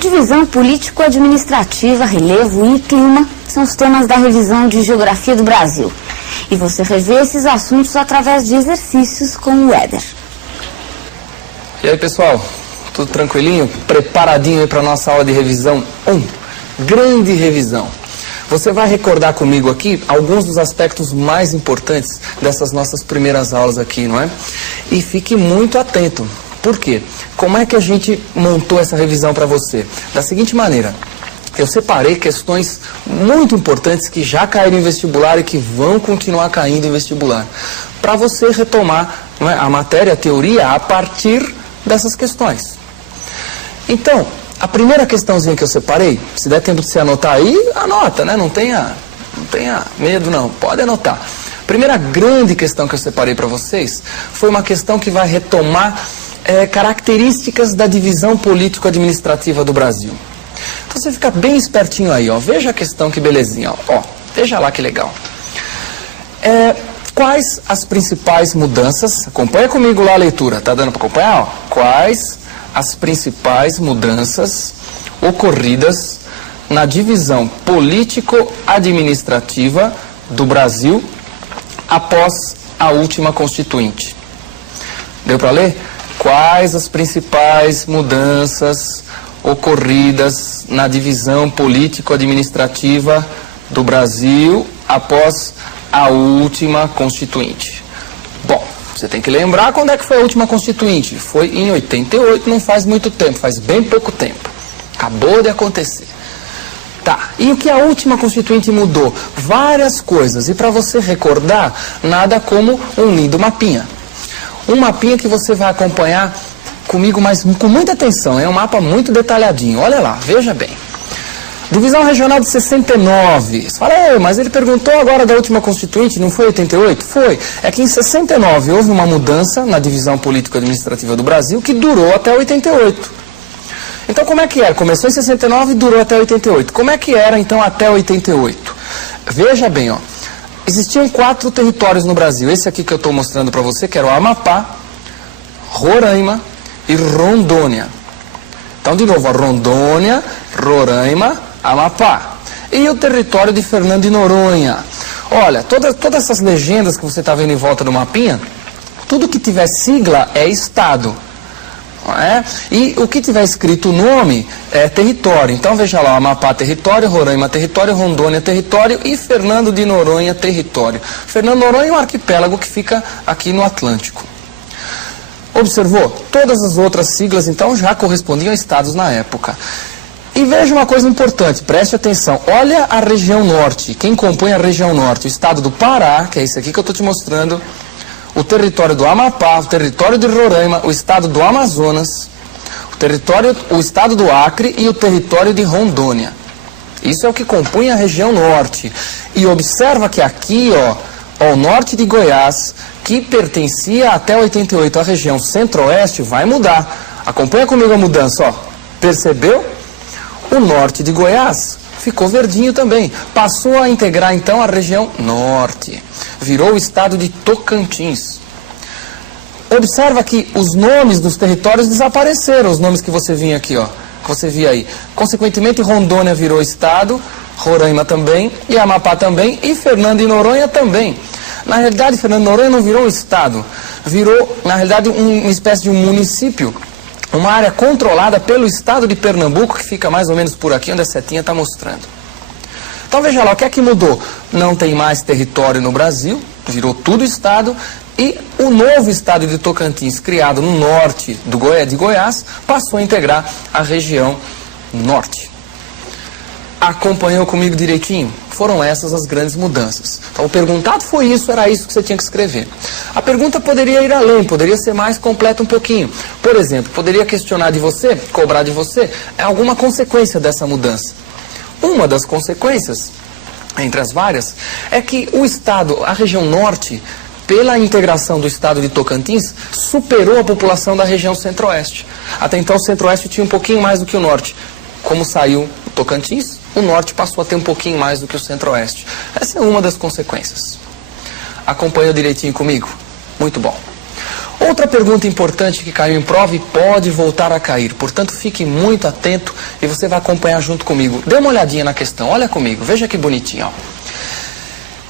Divisão político-administrativa, relevo e clima são os temas da revisão de Geografia do Brasil. E você revê esses assuntos através de exercícios com o Éder. E aí, pessoal? Tudo tranquilinho? Preparadinho aí para a nossa aula de revisão 1? Grande revisão. Você vai recordar comigo aqui alguns dos aspectos mais importantes dessas nossas primeiras aulas aqui, não é? E fique muito atento. Por quê? Como é que a gente montou essa revisão para você? Da seguinte maneira, eu separei questões muito importantes que já caíram em vestibular e que vão continuar caindo em vestibular, para você retomar, não é, a matéria, a teoria, a partir dessas questões. Então, a primeira questãozinha que eu separei, se der tempo de você anotar aí, anota, né? Não tenha medo não, pode anotar. A primeira grande questão que eu separei para vocês foi uma questão que vai retomar características da divisão político-administrativa do Brasil. Então você fica bem espertinho aí, ó. Veja a questão, que belezinha, ó. Veja lá que legal. Quais as principais mudanças? Acompanha comigo lá a leitura, tá dando para acompanhar? Ó? Quais as principais mudanças ocorridas na divisão político-administrativa do Brasil após a última Constituinte? Deu para ler? Quais as principais mudanças ocorridas na divisão político-administrativa do Brasil após a última Constituinte? Bom, você tem que lembrar quando é que foi a última Constituinte. Foi em 88, não faz muito tempo, faz bem pouco tempo. Acabou de acontecer. Tá, e o que a última Constituinte mudou? Várias coisas, e para você recordar, nada como um lindo mapinha. Um mapinha que você vai acompanhar comigo, mas com muita atenção, é um mapa muito detalhadinho. Olha lá, veja bem. Divisão regional de 69. Você fala, mas ele perguntou agora da última Constituinte, não foi 88? Foi. É que em 69 houve uma mudança na divisão político-administrativa do Brasil que durou até 88. Então como é que era? Começou em 69 e durou até 88. Como é que era então até 88? Veja bem, ó. Existiam 4 territórios no Brasil. Esse aqui que eu estou mostrando para você, que era o Amapá, Roraima e Rondônia. Então, de novo, a Rondônia, Roraima, Amapá. E o território de Fernando de Noronha. Olha, todas essas legendas que você está vendo em volta do mapinha, tudo que tiver sigla é estado. Não é? E o que tiver escrito o nome é território. Então veja lá, Amapá território, Roraima território, Rondônia território e Fernando de Noronha território. Fernando de Noronha é um arquipélago que fica aqui no Atlântico. Observou? Todas as outras siglas então já correspondiam a estados na época. E veja uma coisa importante, preste atenção. Olha a região norte, quem compõe a região norte? O estado do Pará, que é esse aqui que eu estou te mostrando, o território do Amapá, o território de Roraima, o estado do Amazonas, o estado do Acre e o território de Rondônia. Isso é o que compunha a região norte. E observa que aqui, ó, o norte de Goiás, que pertencia até 88 à região centro-oeste, vai mudar. Acompanha comigo a mudança, ó. Percebeu? O norte de Goiás ficou verdinho também. Passou a integrar então a região norte. Virou o estado de Tocantins. Observa que os nomes dos territórios desapareceram, os nomes que você vinha aqui, ó, que você via aí. Consequentemente, Rondônia virou estado, Roraima também, e Amapá também, e Fernando de Noronha também. Na realidade, Fernando de Noronha não virou um estado, virou, na realidade, uma espécie de um município, uma área controlada pelo estado de Pernambuco, que fica mais ou menos por aqui, onde a setinha está mostrando. Então veja lá, o que é que mudou? Não tem mais território no Brasil, virou tudo estado, e o novo estado de Tocantins, criado no norte de Goiás, passou a integrar a região norte. Acompanhou comigo direitinho? Foram essas as grandes mudanças. Então o perguntado foi isso, era isso que você tinha que escrever. A pergunta poderia ir além, poderia ser mais completa um pouquinho. Por exemplo, poderia questionar de você, cobrar de você, alguma consequência dessa mudança. Uma das consequências, entre as várias, é que o estado, a região norte, pela integração do estado de Tocantins, superou a população da região centro-oeste. Até então o centro-oeste tinha um pouquinho mais do que o norte. Como saiu o Tocantins, o norte passou a ter um pouquinho mais do que o centro-oeste. Essa é uma das consequências. Acompanhou direitinho comigo? Muito bom. Outra pergunta importante que caiu em prova e pode voltar a cair. Portanto, fique muito atento e você vai acompanhar junto comigo. Dê uma olhadinha na questão, olha comigo, veja que bonitinho. Ó.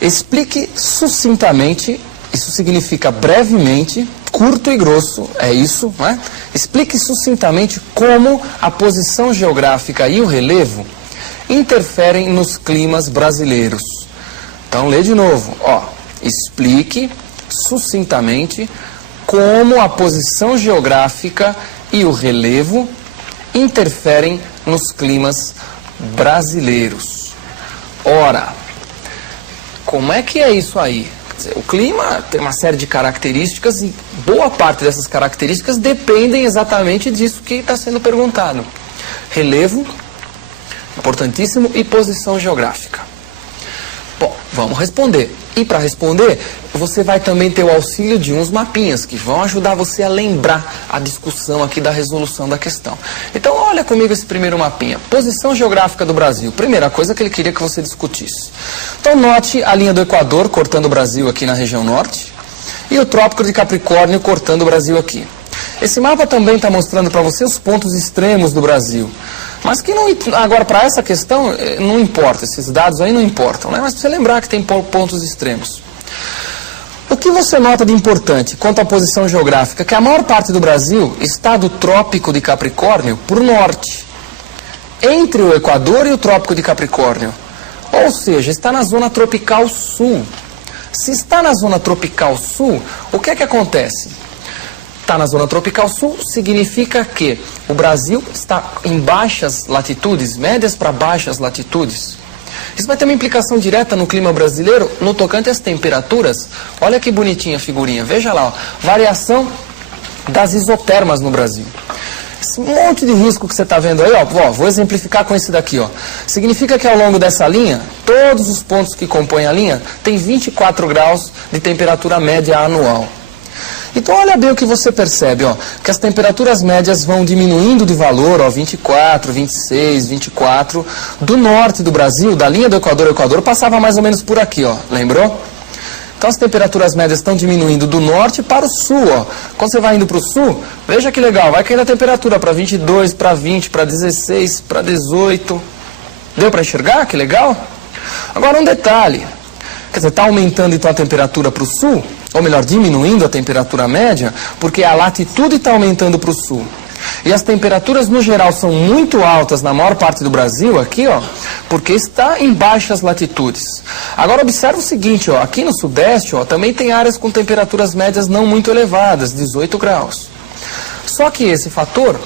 Explique sucintamente, isso significa brevemente, curto e grosso, é isso, não é? Explique sucintamente como a posição geográfica e o relevo interferem nos climas brasileiros. Então, lê de novo, ó. Explique sucintamente como a posição geográfica e o relevo interferem nos climas brasileiros. Ora, como é que é isso aí? Quer dizer, o clima tem uma série de características e boa parte dessas características dependem exatamente disso que está sendo perguntado. Relevo, importantíssimo, e posição geográfica. Bom, vamos responder. E para responder, você vai também ter o auxílio de uns mapinhas que vão ajudar você a lembrar a discussão aqui da resolução da questão. Então, olha comigo esse primeiro mapinha. Posição geográfica do Brasil. Primeira coisa que ele queria que você discutisse. Então, note a linha do Equador cortando o Brasil aqui na região norte e o Trópico de Capricórnio cortando o Brasil aqui. Esse mapa também está mostrando para você os pontos extremos do Brasil. Mas que não, agora, para essa questão, não importa, esses dados aí não importam, né? Mas precisa lembrar que tem pontos extremos. O que você nota de importante quanto à posição geográfica? Que a maior parte do Brasil está do Trópico de Capricórnio por norte, entre o Equador e o Trópico de Capricórnio. Ou seja, está na zona tropical sul. Se está na zona tropical sul, o que é que acontece? Está na zona tropical sul, significa que o Brasil está em baixas latitudes, médias para baixas latitudes. Isso vai ter uma implicação direta no clima brasileiro, no tocante às temperaturas. Olha que bonitinha a figurinha, veja lá, ó, variação das isotermas no Brasil. Esse monte de risco que você está vendo aí, ó, vou exemplificar com esse daqui. Ó. Significa que ao longo dessa linha, todos os pontos que compõem a linha têm 24 graus de temperatura média anual. Então, olha bem o que você percebe, ó, que as temperaturas médias vão diminuindo de valor, ó, 24, 26, 24, do norte do Brasil, da linha do Equador ao Equador, passava mais ou menos por aqui, ó, lembrou? Então, as temperaturas médias estão diminuindo do norte para o sul, ó. Quando você vai indo para o sul, veja que legal, vai caindo a temperatura para 22, para 20, para 16, para 18. Deu para enxergar? Que legal? Agora, um detalhe. Quer dizer, está aumentando então a temperatura para o sul, ou melhor, diminuindo a temperatura média, porque a latitude está aumentando para o sul. E as temperaturas, no geral, são muito altas na maior parte do Brasil, aqui, ó, porque está em baixas latitudes. Agora, observa o seguinte, ó, aqui no sudeste, ó, também tem áreas com temperaturas médias não muito elevadas, 18 graus. Só que esse fator,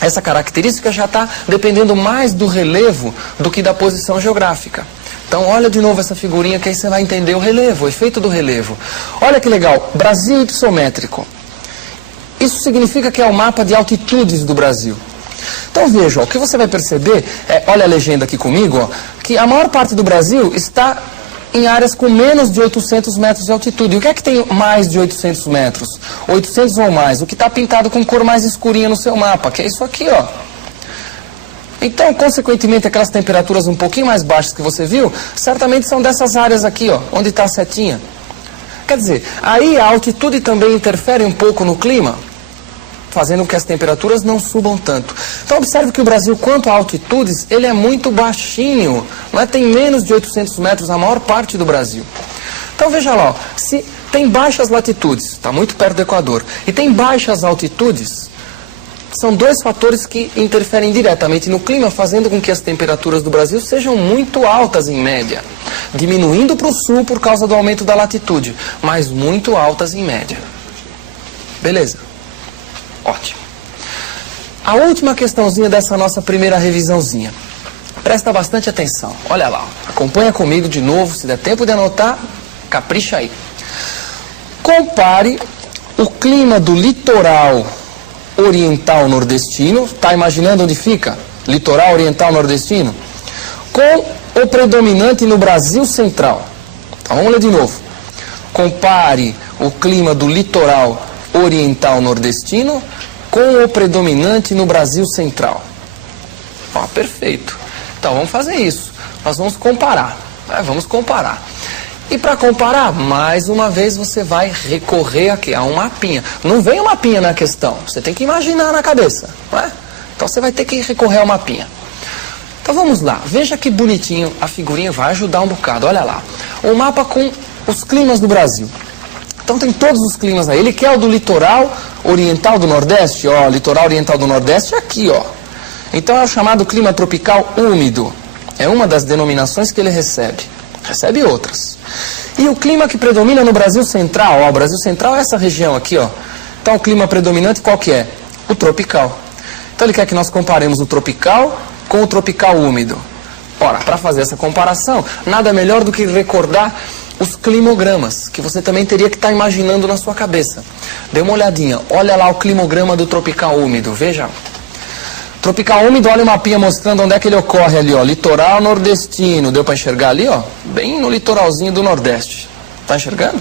essa característica já está dependendo mais do relevo do que da posição geográfica. Então, olha de novo essa figurinha que aí você vai entender o relevo, o efeito do relevo. Olha que legal, Brasil hipossométrico. Isso significa que é o mapa de altitudes do Brasil. Então, veja, ó, o que você vai perceber, olha a legenda aqui comigo, ó, que a maior parte do Brasil está em áreas com menos de 800 metros de altitude. E o que é que tem mais de 800 metros? 800 ou mais, o que está pintado com cor mais escurinha no seu mapa, que é isso aqui, ó. Então, consequentemente, aquelas temperaturas um pouquinho mais baixas que você viu, certamente são dessas áreas aqui, ó, onde está a setinha. Quer dizer, aí a altitude também interfere um pouco no clima, fazendo com que as temperaturas não subam tanto. Então, observe que o Brasil, quanto a altitudes, ele é muito baixinho, não é? Tem menos de 800 metros a maior parte do Brasil. Então, veja lá, ó, se tem baixas latitudes, está muito perto do Equador, e tem baixas altitudes, são dois fatores que interferem diretamente no clima, fazendo com que as temperaturas do Brasil sejam muito altas em média, diminuindo para o sul por causa do aumento da latitude, mas muito altas em média. Beleza? Ótimo. A última questãozinha dessa nossa primeira revisãozinha. Presta bastante atenção. Olha lá, acompanha comigo de novo, se der tempo de anotar, capricha aí. Compare o clima do litoral oriental nordestino, está imaginando onde fica? Litoral oriental nordestino? Com o predominante no Brasil central. Então vamos ler de novo. Compare o clima do litoral oriental nordestino com o predominante no Brasil central. Ó, perfeito. Então vamos fazer isso. Nós vamos comparar. Vamos comparar. E para comparar, mais uma vez você vai recorrer aqui a um mapinha. Não vem um mapinha na questão, você tem que imaginar na cabeça, não é? Então você vai ter que recorrer ao mapinha. Então vamos lá, veja que bonitinho, a figurinha vai ajudar um bocado, olha lá. Um mapa com os climas do Brasil. Então tem todos os climas aí. Ele quer o do litoral oriental do Nordeste, ó, litoral oriental do Nordeste é aqui, ó. Então é o chamado clima tropical úmido. É uma das denominações que ele recebe. Recebe outras. E o clima que predomina no Brasil Central, ó, o Brasil Central é essa região aqui, ó. Então o clima predominante qual que é? O tropical. Então ele quer que nós comparemos o tropical com o tropical úmido. Ora, para fazer essa comparação, nada melhor do que recordar os climogramas, que você também teria que estar imaginando na sua cabeça. Dê uma olhadinha, olha lá o climograma do tropical úmido, veja. Tropical úmido, olha o mapinha mostrando onde é que ele ocorre ali, ó, litoral nordestino, deu para enxergar ali, ó, bem no litoralzinho do Nordeste. Tá enxergando?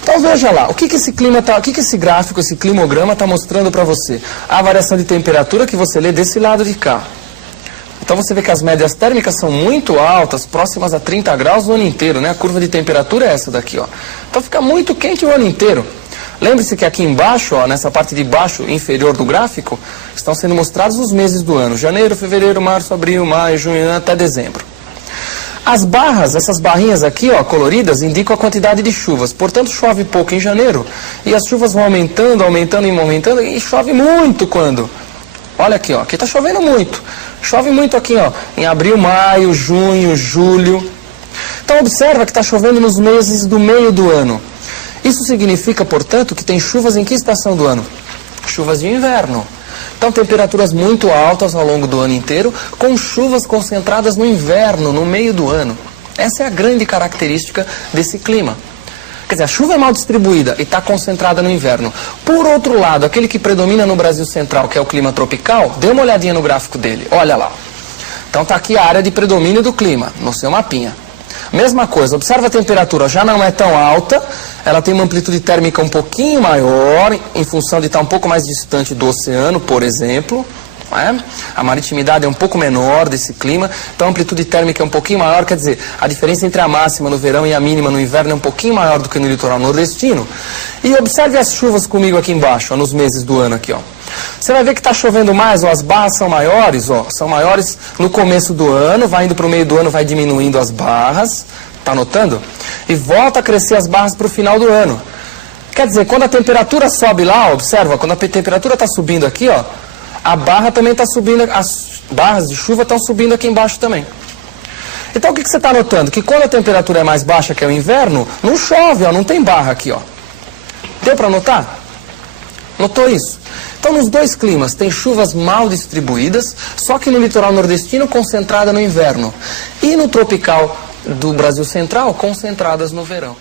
Então veja lá, o que esse clima tá, o que esse gráfico, esse climograma está mostrando para você? A variação de temperatura que você lê desse lado de cá. Então você vê que as médias térmicas são muito altas, próximas a 30 graus o ano inteiro, né? A curva de temperatura é essa daqui, ó. Então fica muito quente o ano inteiro. Lembre-se que aqui embaixo, ó, nessa parte de baixo inferior do gráfico, estão sendo mostrados os meses do ano. Janeiro, fevereiro, março, abril, maio, junho, até dezembro. As barras, essas barrinhas aqui, ó, coloridas, indicam a quantidade de chuvas. Portanto, chove pouco em janeiro e as chuvas vão aumentando, aumentando e aumentando e chove muito quando? Olha aqui, ó, aqui está chovendo muito. Chove muito aqui, ó, em abril, maio, junho, julho. Então observa que está chovendo nos meses do meio do ano. Isso significa, portanto, que tem chuvas em que estação do ano? Chuvas de inverno. Então temperaturas muito altas ao longo do ano inteiro, com chuvas concentradas no inverno, no meio do ano. Essa é a grande característica desse clima. Quer dizer, a chuva é mal distribuída e está concentrada no inverno. Por outro lado, aquele que predomina no Brasil Central, que é o clima tropical, dê uma olhadinha no gráfico dele, olha lá. Então está aqui a área de predomínio do clima, no seu mapinha. Mesma coisa, observa a temperatura, já não é tão alta, ela tem uma amplitude térmica um pouquinho maior, em função de estar um pouco mais distante do oceano, por exemplo. A maritimidade é um pouco menor desse clima, então a amplitude térmica é um pouquinho maior, quer dizer, a diferença entre a máxima no verão e a mínima no inverno é um pouquinho maior do que no litoral nordestino. E observe as chuvas comigo aqui embaixo, ó, nos meses do ano aqui, ó. Você vai ver que está chovendo mais, ó, as barras são maiores, ó, são maiores no começo do ano, vai indo para o meio do ano, vai diminuindo as barras, tá notando? E volta a crescer as barras para o final do ano. Quer dizer, quando a temperatura sobe lá, observa, quando a temperatura está subindo aqui, ó, a barra também está subindo, as barras de chuva estão subindo aqui embaixo também. Então o que você está notando? Que quando a temperatura é mais baixa, que é o inverno, não chove, ó, não tem barra aqui, ó. Deu para notar? Notou isso? Então nos dois climas tem chuvas mal distribuídas, só que no litoral nordestino concentrada no inverno. E no tropical do Brasil Central, concentradas no verão.